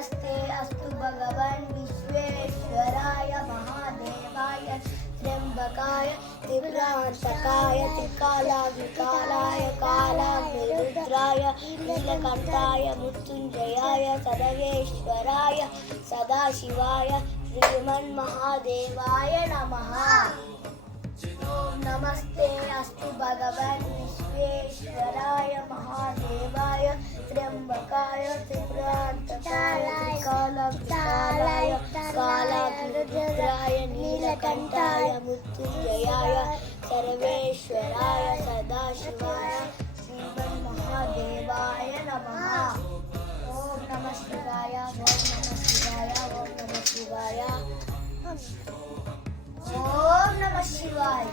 नमस्ते अस्तु भगवन् विश्वेश्वराय महादेवाय त्र्यंबकाय त्रिपुरान्तकाय त्रिकालाय कालाग्निरुद्राय नीलकण्ठाय मृत्युञ्जयाय सर्वेश्वराय सदाशिवाय श्रीमन्महादेवाय नमः। ओम नमस्ते अस्तु भगवन् विश्वेश्वराय महादेवाय त्र्यंबकाय त्रिपुरान्तकाय त्रिकालाय कालाग्निरुद्राय नीलकण्ठाय मृत्युञ्जयाय सर्वेश्वराय सदाशिवाय श्रीमन्महादेवाय नमः। ओम नमः शिवाय ओम नमः शिवाय ओम नमः शिवाय ओम नमः शिवाय।